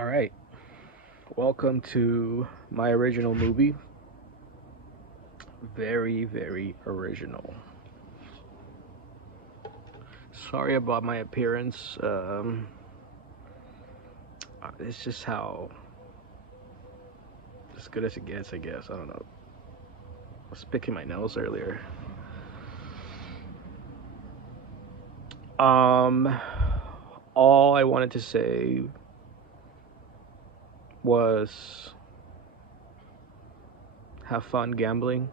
All right. Welcome to my original movie. Very, very original. Sorry about my appearance. It's just how as good as it gets, I guess. I don't know. I was picking my nose earlier. Um, all I wanted to say was have fun gambling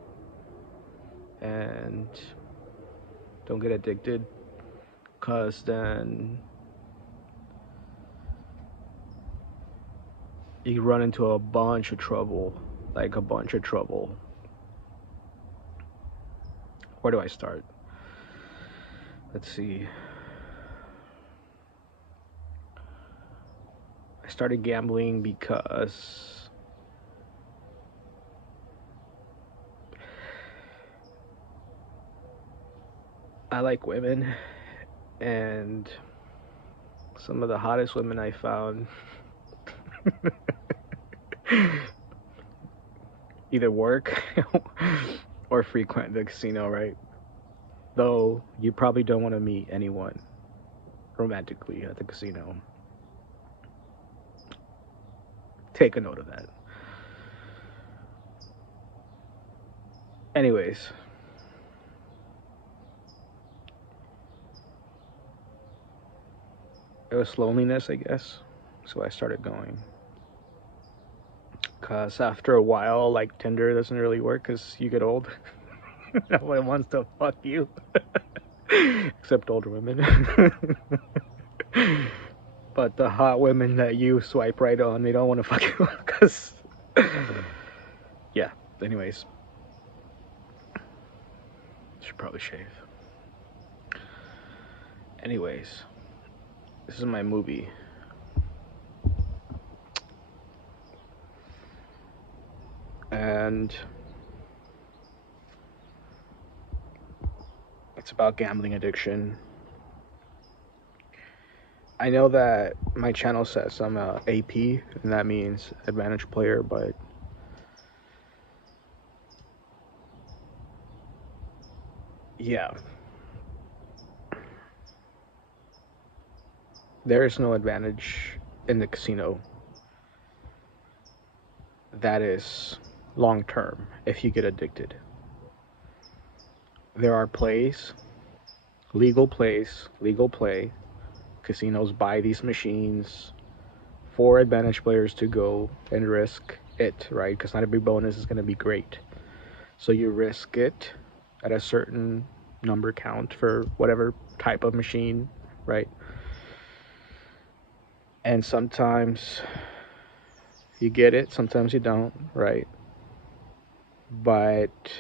and don't get addicted, cause then you run into a bunch of trouble, like a bunch of trouble. Where do I start? Let's see. I started gambling because I like women, and some of the hottest women I found either work or frequent the casino, right? Though you probably don't want to meet anyone romantically at the casino. Take a note of that. Anyways, it was loneliness, I guess. So I started going. Because after a while, like Tinder doesn't really work because you get old. No one wants to fuck you. Except older women. But the hot women that you swipe right on, they don't want to fuck you because. Yeah, anyways. Should probably shave. Anyways, this is my movie. And it's about gambling addiction. I know that my channel says I'm a AP, and that means advantage player, but yeah, there is no advantage in the casino that is long term if you get addicted. There are legal play. Casinos buy these machines for advantage players to go and risk it, right? Because not every bonus is going to be great. So you risk it at a certain number count for whatever type of machine, right? And sometimes you get it, sometimes you don't, right? But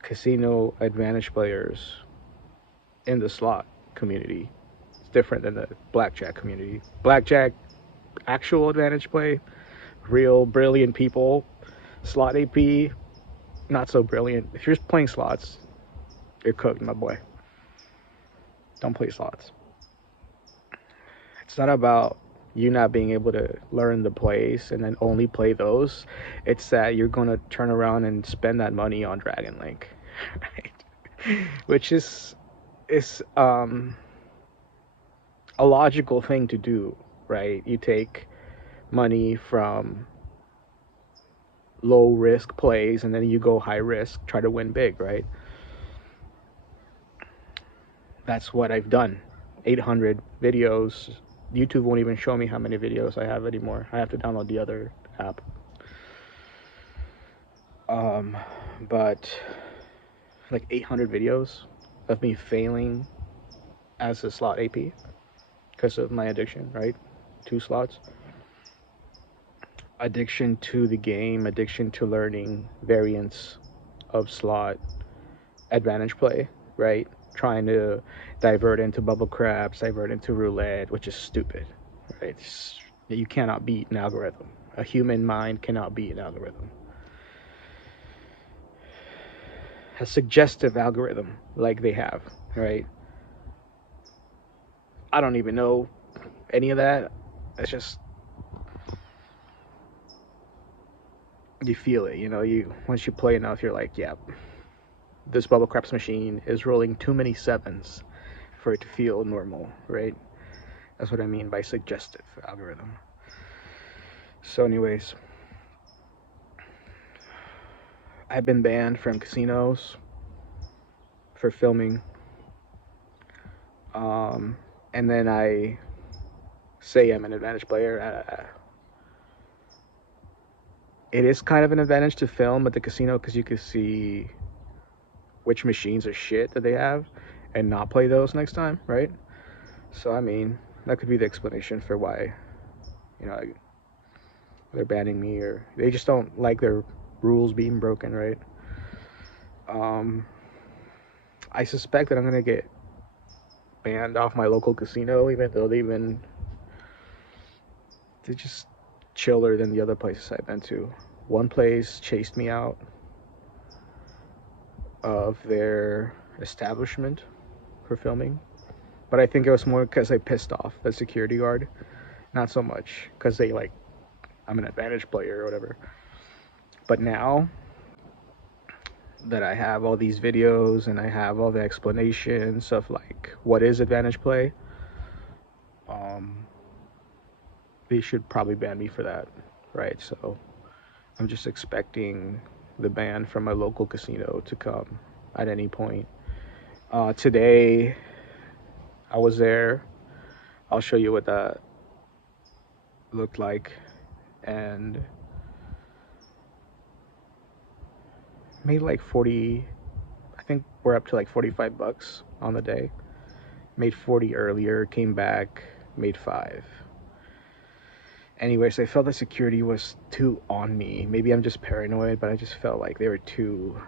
casino advantage players in the slot community, it's different than the blackjack community. Blackjack, actual advantage play, real brilliant people. Slot AP, not so brilliant. If you're playing slots, you're cooked, my boy. Don't play slots. It's not about you not being able to learn the plays and then only play those. It's that you're gonna turn around and spend that money on Dragon Link, right? Which is a logical thing to do, right? You take money from low risk plays and then you go high risk, try to win big, right? That's what I've done. 800 videos. YouTube won't even show me how many videos I have anymore. I have to download the other app. Um, but like 800 videos of me failing as a slot AP because of my addiction, right? Two slots. Addiction to the game, addiction to learning variants of slot advantage play, right? Trying to divert into bubble craps, divert into roulette, which is stupid, right? You cannot beat an algorithm. A human mind cannot beat an algorithm. A suggestive algorithm like they have, right? I don't even know any of that. It's just you feel it, you know. You once you play enough, you're like, yeah, this bubble craps machine is rolling too many sevens for it to feel normal, right? That's what I mean by suggestive algorithm. So, anyways, I've been banned from casinos for filming, um, and then I say I'm an advantage player. It is kind of an advantage to film at the casino because you can see which machines are shit that they have and not play those next time, right? So I mean, that could be the explanation for why, you know, they're banning me, or they just don't like their rules being broken, right? Um, I suspect that I'm gonna get banned off my local casino, even though they're just chiller than the other places I've been to. One place chased me out of their establishment for filming, but I think it was more because I pissed off the security guard, not so much because they like I'm an advantage player or whatever. But now that I have all these videos and I have all the explanations of like what is advantage play, um, they should probably ban me for that, right? So I'm just expecting the ban from my local casino to come at any point. Today I was there. I'll show you what that looked like, and made like 40. I think we're up to like $45 on the day. Made 40 earlier, came back, made 5. Anyways, I felt the security was too on me. Maybe I'm just paranoid, but I just felt like they were too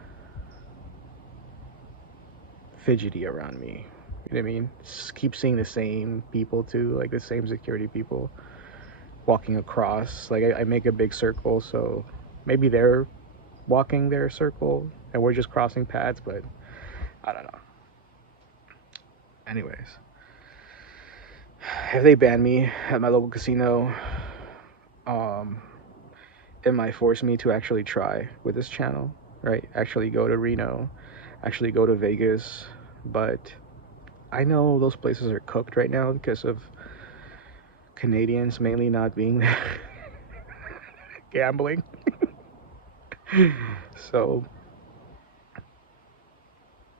fidgety around me. You know what I mean? Just keep seeing the same people too, like the same security people walking across. Like I make a big circle, so maybe they're walking their circle and we're just crossing paths, but I don't know. Anyways, if they ban me at my local casino, um, it might force me to actually try with this channel, right? Actually go to Reno, actually go to Vegas, but I know those places are cooked right now because of Canadians mainly not being there gambling. So,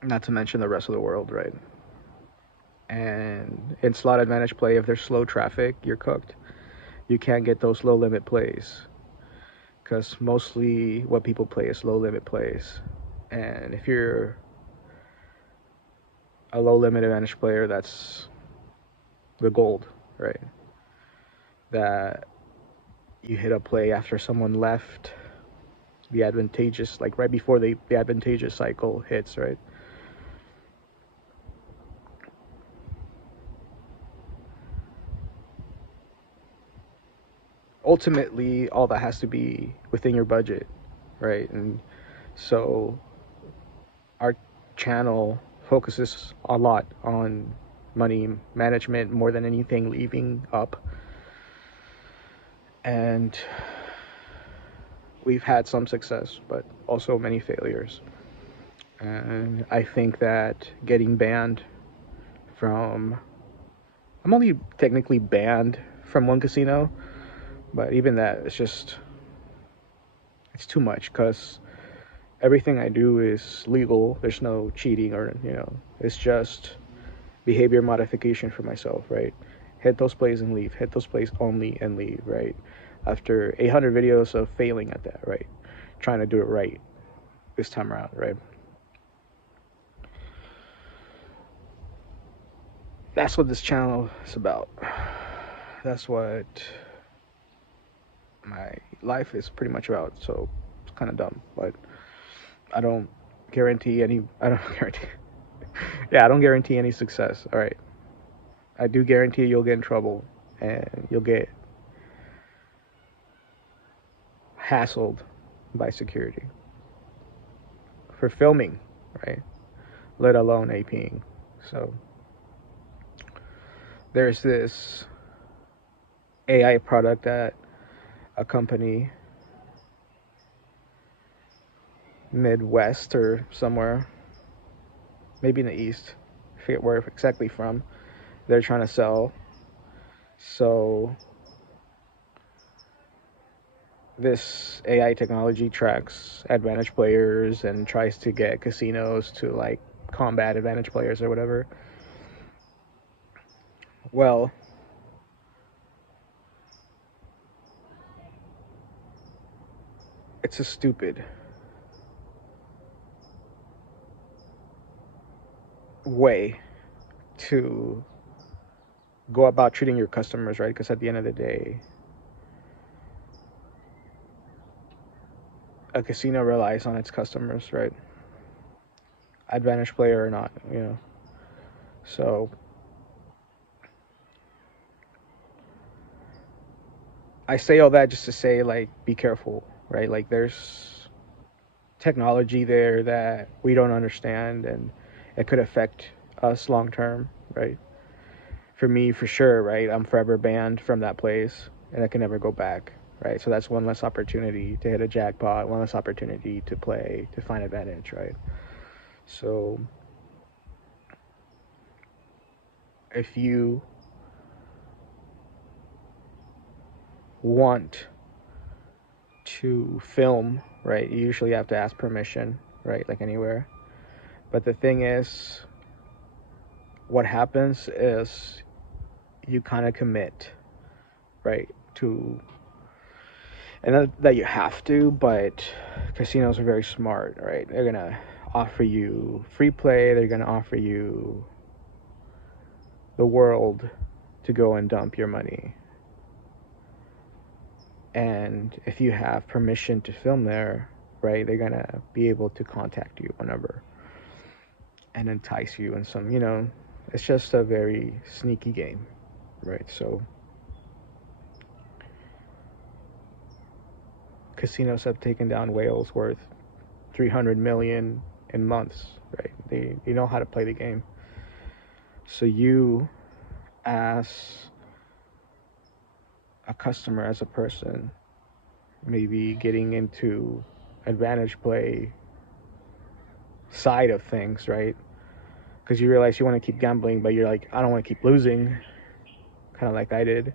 not to mention the rest of the world, right? And in slot advantage play, if there's slow traffic, you're cooked. You can't get those low limit plays because mostly what people play is low limit plays. And if you're a low limit advantage player, that's the gold, right? That you hit a play after someone left the advantageous, like right before the advantageous cycle hits, right? Ultimately, all that has to be within your budget, right? And so our channel focuses a lot on money management more than anything, leaving up. And we've had some success, but also many failures. And I think that getting banned from, I'm only technically banned from one casino, but even that, it's too much because everything I do is legal. There's no cheating or, it's just behavior modification for myself, right? Hit those plays and leave, hit those plays only and leave, right? After 800 videos of failing at that, right? Trying to do it right this time around, right? That's what this channel is about. That's what my life is pretty much about. So it's kind of dumb, but I don't guarantee any. I don't guarantee. Yeah, I don't guarantee any success. All right, I do guarantee you'll get in trouble and you'll get hassled by security for filming, right? Let alone APing. So there's this. AI product at a company Midwest or somewhere, maybe in the East. I forget where exactly from. They're trying to sell. So this AI technology tracks advantage players and tries to get casinos to like combat advantage players or whatever. Well, it's a stupid way to go about treating your customers, right? Because at the end of the day, a casino relies on its customers, right? Advantage player or not, you know. So I say all that just to say, like, be careful, right? Like, there's technology there that we don't understand, and it could affect us long term, right? For me, for sure, right? I'm forever banned from that place, and I can never go back, right? So that's one less opportunity to hit a jackpot, one less opportunity to play, to find advantage, right? So if you want to film, right, you usually have to ask permission, right? Like anywhere. But the thing is, what happens is you kind of commit, right, to, and that you have to, but casinos are very smart, right? They're gonna offer you free play, they're gonna offer you the world to go and dump your money. And if you have permission to film there, right, they're gonna be able to contact you whenever and entice you in some, you know, it's just a very sneaky game, right? So casinos have taken down whales worth 300 million in months, right? They know how to play the game. So you, as a customer, as a person, maybe getting into advantage play side of things, right? Because you realize you want to keep gambling, but you're like, I don't want to keep losing, kind of like I did,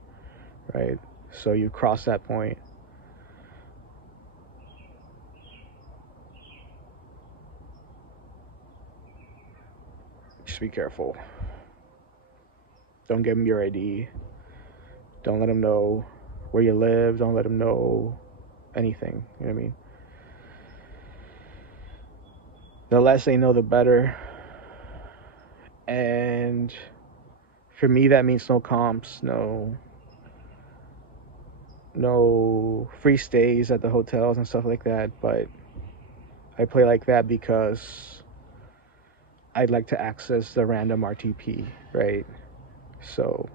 right? So you cross that point. Just be careful. Don't give them your ID. Don't let them know where you live. Don't let them know anything. You know what I mean? The less they know, the better. And for me, that means no comps, no free stays at the hotels and stuff like that. But I play like that because I'd like to access the random RTP, right? So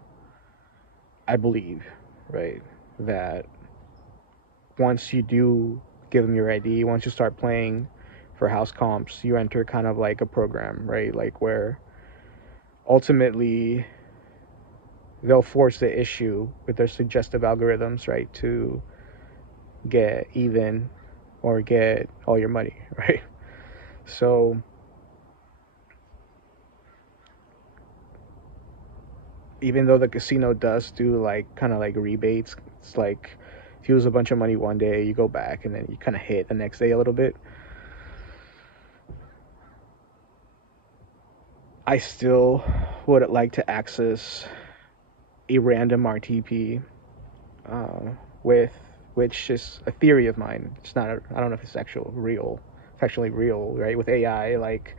I believe, right, that once you do give them your ID, once you start playing for house comps, you enter kind of like a program, right? Like where ultimately they'll force the issue with their suggestive algorithms, right, to get even or get all your money, right? So even though the casino does do like kind of like rebates, it's like if you lose a bunch of money one day, you go back and then you kind of hit the next day a little bit. I still would like to access a random RTP uh, with which is a theory of mine. It's not. I don't know if it's actual real. It's actually real, right? With AI, like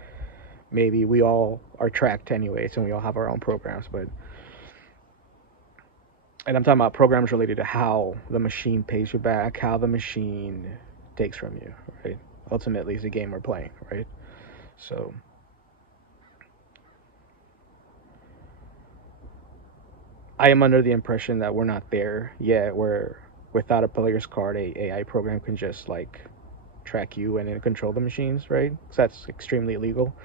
maybe we all are tracked anyways, and we all have our own programs. But and I'm talking about programs related to how the machine pays you back, how the machine takes from you, right? Ultimately, it's a game we're playing, right? So I am under the impression that we're not there yet, where without a player's card, a AI program can just like track you and then control the machines, right? So that's extremely illegal.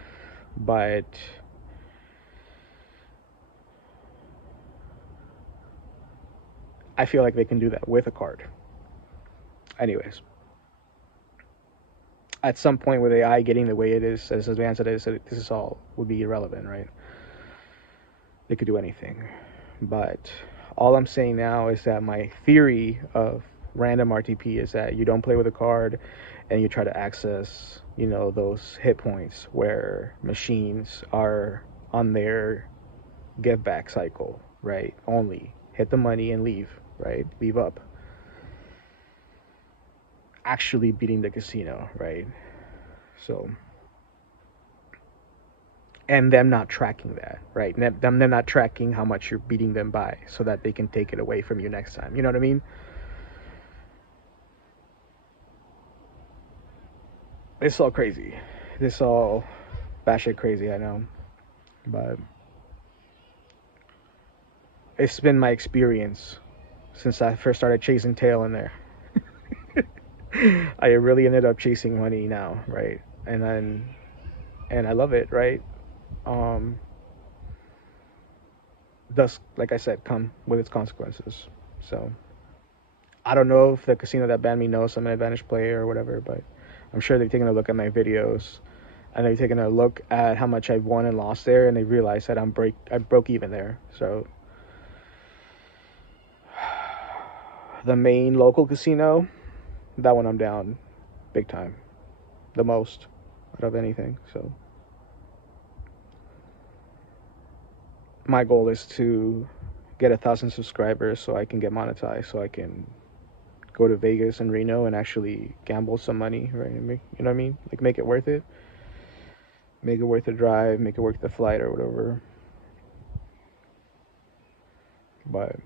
But I feel like they can do that with a card. Anyways, at some point with AI getting the way it is, as advanced as it is, this is all would be irrelevant, right? They could do anything. But all I'm saying now is that my theory of random RTP is that you don't play with a card and you try to access, those hit points where machines are on their give back cycle, right? Only hit the money and leave, right? Leave up. Actually beating the casino, right? So, and them not tracking that, right? Them not tracking how much you're beating them by so that they can take it away from you next time. You know what I mean? It's all crazy. This all batshit crazy, I know. But it's been my experience since I first started chasing tail in there. I really ended up chasing money now, right? And I love it, right? Um, Thus, like I said, come with its consequences. So I don't know if the casino that banned me knows I'm an advantage player or whatever, but I'm sure they've taken a look at my videos and they've taken a look at how much I've won and lost there, and they realized that I broke even there. So the main local casino, that one I'm down big time, the most out of anything. So my goal is to get 1,000 subscribers so I can get monetized, so I can go to Vegas and Reno and actually gamble some money, right? You know what I mean? Like make it worth it, make it worth the drive, make it worth the flight or whatever. But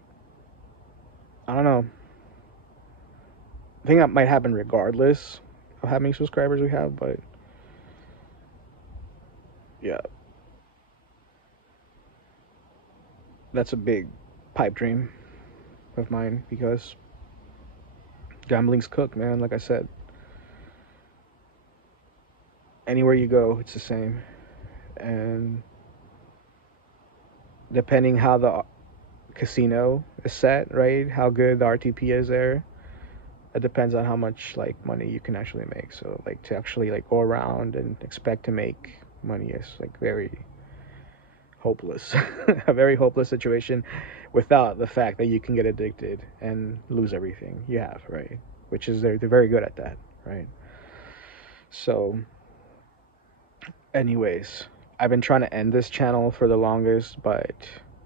I don't know. I think that might happen regardless of how many subscribers we have. But yeah, that's a big pipe dream of mine because gambling's cooked, man. Like I said, anywhere you go, it's the same. And depending how the casino is set, right? How good the RTP is there. It depends on how much like money you can actually make. So like to actually like go around and expect to make money is like very hopeless, a very hopeless situation, without the fact that you can get addicted and lose everything you have, right? Which is they're very good at that, right? So, anyways, I've been trying to end this channel for the longest, but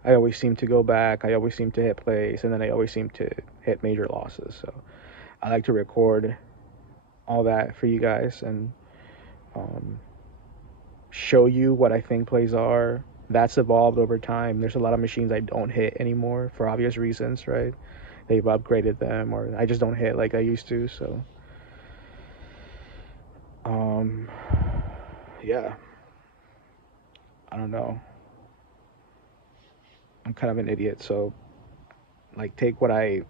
I always seem to go back. I always seem to hit plays, and then I always seem to hit major losses. So I like to record all that for you guys and um, show you what I think plays are. That's evolved over time. There's a lot of machines I don't hit anymore for obvious reasons, right? They've upgraded them, or I just don't hit like I used to. So, um, yeah, I don't know. I'm kind of an idiot, so like take what I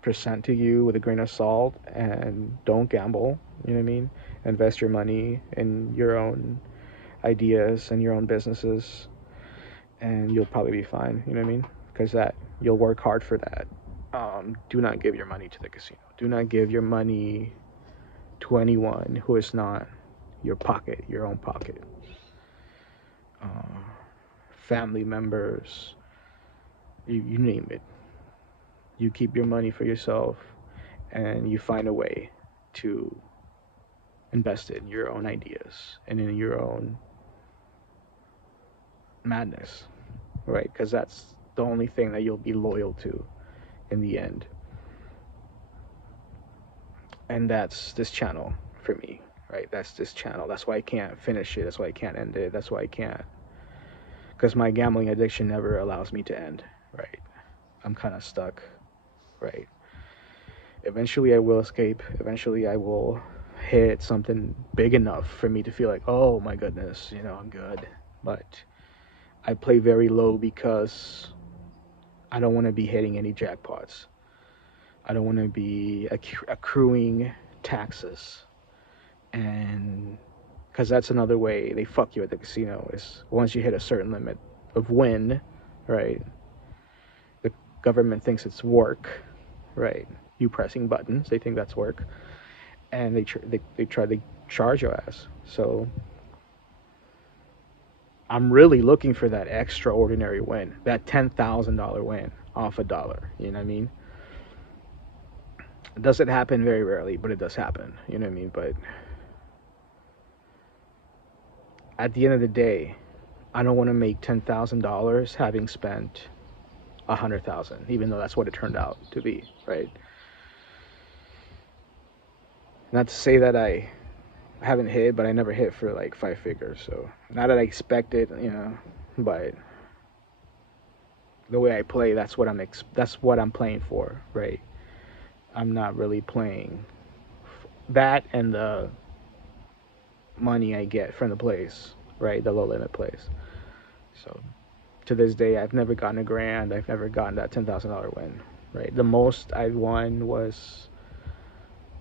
present to you with a grain of salt and don't gamble. You know what I mean? Invest your money in your own ideas and your own businesses, and you'll probably be fine. You know what I mean? Because that you'll work hard for that. Do not give your money to the casino. Do not give your money to anyone who is not your pocket, your own pocket. Uh, Family members, you name it. You keep your money for yourself, and you find a way to invest it in your own ideas and in your own madness, right? Because that's the only thing that you'll be loyal to in the end. And that's this channel for me, right? That's this channel. That's why I can't finish it. That's why I can't end it. That's why I can't, because my gambling addiction never allows me to end, right? I'm kind of stuck, right? Eventually I will escape. Eventually I will hit something big enough for me to feel like, oh my goodness, I'm good. But I play very low because I don't want to be hitting any jackpots. I don't want to be accruing taxes. And because that's another way they fuck you at the casino is once you hit a certain limit of win, right? The government thinks it's work, right? You pressing buttons, they think that's work, and they try to charge your ass. So I'm really looking for that extraordinary win, that $10,000 win off a dollar. You know what I mean? It doesn't happen very rarely, but it does happen. You know what I mean? But at the end of the day, I don't want to make $10,000 having spent 100,000, even though that's what it turned out to be, right? Not to say that I haven't hit, but I never hit for like 5 figures. So not that I expect it, but the way I play, that's what I'm playing for, right? I'm not really playing that and the money I get from the place, right? The low limit place. So to this day, I've never gotten a grand. I've never gotten that $10,000 win, right? The most I won was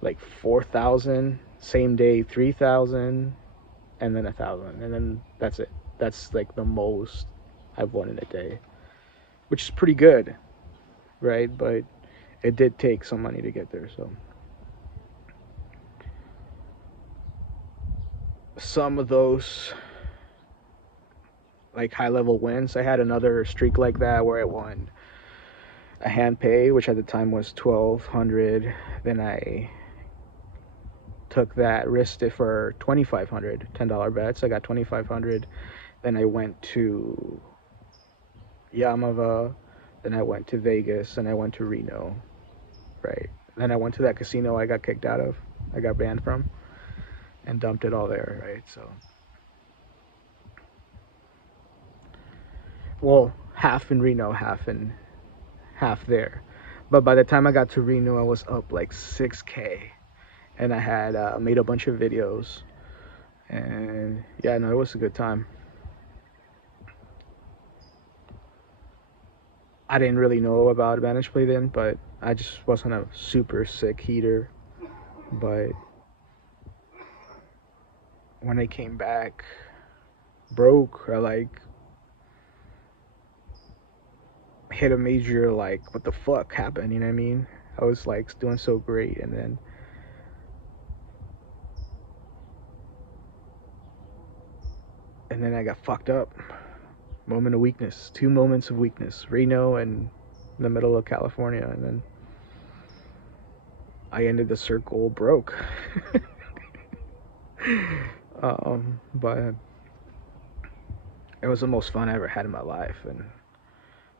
like 4,000, same day 3,000, and then 1,000, and then that's it. That's like the most I've won in a day, which is pretty good, right? But it did take some money to get there. So some of those like high level wins, I had another streak like that where I won a hand pay, which at the time was 1,200. Then I took that, risked it for 2,500, $10 bets. I got 2,500. Then I went to Yamava. Then I went to Vegas. And I went to Reno, right? Then I went to that casino I got kicked out of. I got banned from, and dumped it all there, right? So, well, half in Reno, half there. But by the time I got to Reno, I was up like 6K, and I had made a bunch of videos, and yeah, no, it was a good time. I didn't really know about Advantage Play then, but I just wasn't a super sick heater. But when I came back broke, I like hit a major, like, what the fuck happened, you know what I mean? I was like doing so great, and then I got fucked up. Moment of weakness, 2 moments of weakness, Reno and the middle of California, and then I ended the circle broke. But it was the most fun I ever had in my life, and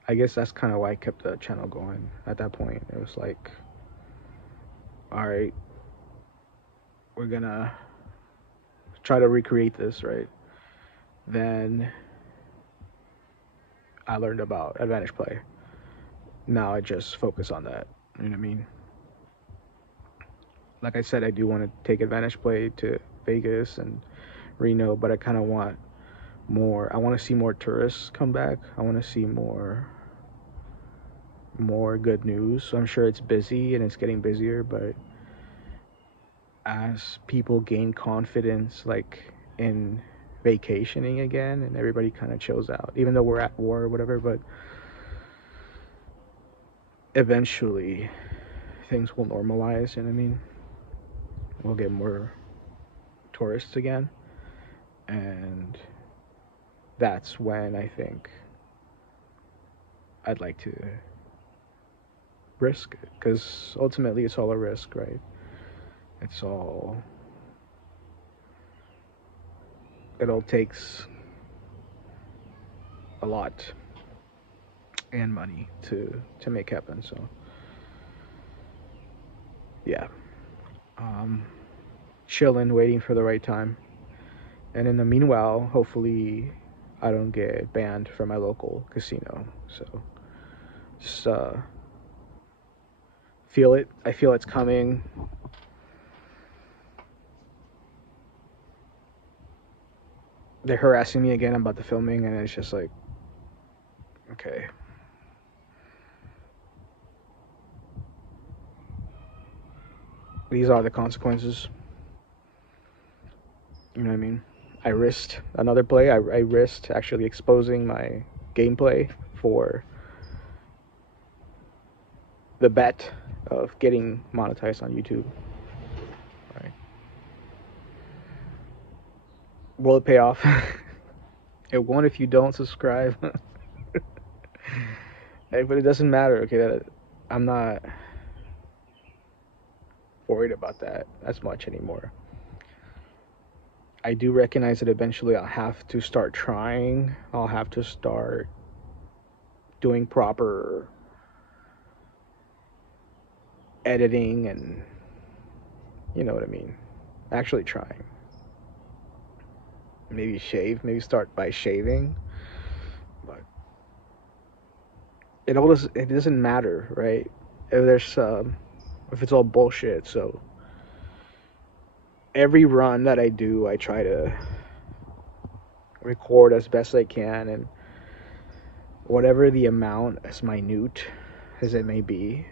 I guess that's kind of why I kept the channel going at that point. It was like, all right, we're gonna try to recreate this, right? Then I learned about Advantage Play. Now I just focus on that. You know what I mean? Like I said, I do want to take Advantage Play to Vegas and Reno, but I kind of want more. I want to see more tourists come back. I want to see more good news. So I'm sure it's busy and it's getting busier, but as people gain confidence, like in vacationing again, and everybody kind of chills out, even though we're at war or whatever, but eventually things will normalize. You know what I mean? We'll get more tourists again, and that's when I think I'd like to risk it, because ultimately it's all a risk, right? It's all, it all takes a lot and money to make happen. So yeah, chilling, waiting for the right time, and in the meanwhile, hopefully I don't get banned from my local casino. So just feel it. I feel it's coming. They're harassing me again about the filming, and it's just like, okay. These are the consequences. You know what I mean? I risked another play. I risked actually exposing my gameplay for the bet of getting monetized on YouTube. Right? Will it pay off? It won't if you don't subscribe. Hey, but it doesn't matter. Okay, I'm not worried about that as much anymore. I do recognize that eventually I'll have to start trying. I'll have to start doing proper editing and you know what I mean. Actually trying. Maybe shave. Maybe start by shaving. But it doesn't matter, right? If it's all bullshit. So every run that I do, I try to record as best I can, and whatever the amount, as minute as it may be,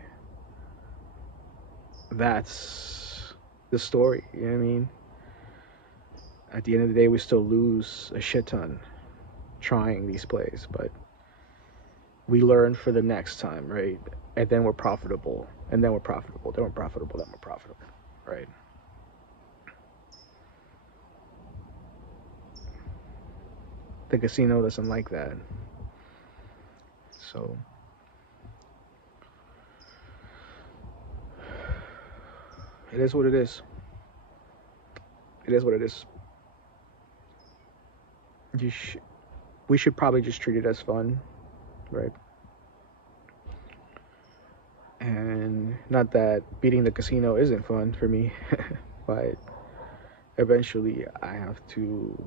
that's the story. You know what I mean? At the end of the day, we still lose a shit ton trying these plays, but we learn for the next time, right? And then we're profitable, and then we're profitable, then we're profitable, then we're profitable, right? The casino doesn't like that. So it is what it is. It is what it is. We should probably just treat it as fun, right? And not that beating the casino isn't fun for me, but eventually I have to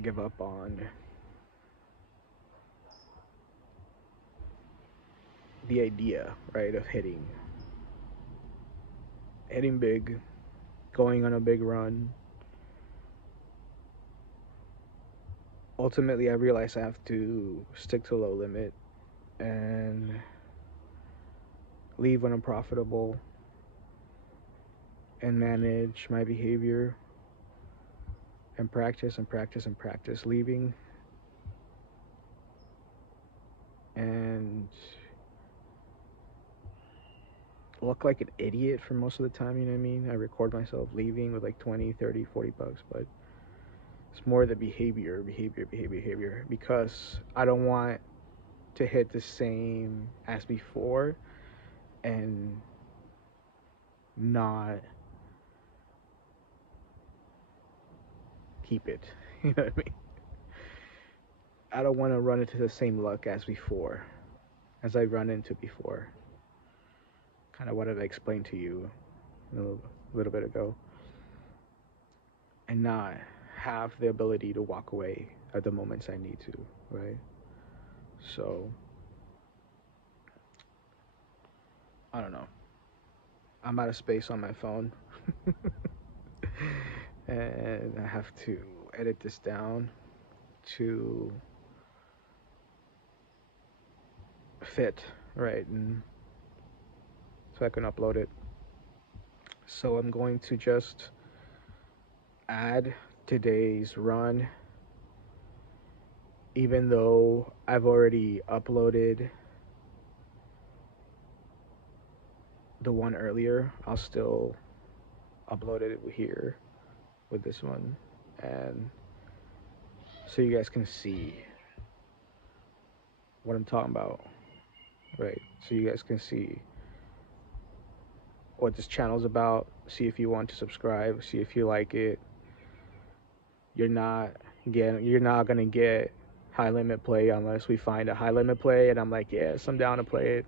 give up on the idea, right, of hitting big, going on a big run. Ultimately, I realize I have to stick to low limit and leave when I'm profitable and manage my behavior and practice and practice and practice leaving and look like an idiot for most of the time, you know what I mean? I record myself leaving with like 20, 30, 40 bucks, but it's more the behavior, because I don't want to hit the same as before and not keep it. You know what I mean? I don't want to run into the same luck as before, as I run into before. Kind of what I explained to you a little bit ago, and not have the ability to walk away at the moments I need to, right? So, I don't know. I'm out of space on my phone. And I have to edit this down to fit, right? And so I can upload it. So I'm going to just add today's run, even though I've already uploaded the one earlier. I'll still upload it here with this one, and so you guys can see what I'm talking about, right? So you guys can see what this channel's about, see if you want to subscribe, see if you like it. You're not gonna get high limit play unless we find a high limit play and I'm like, yes, I'm down to play it.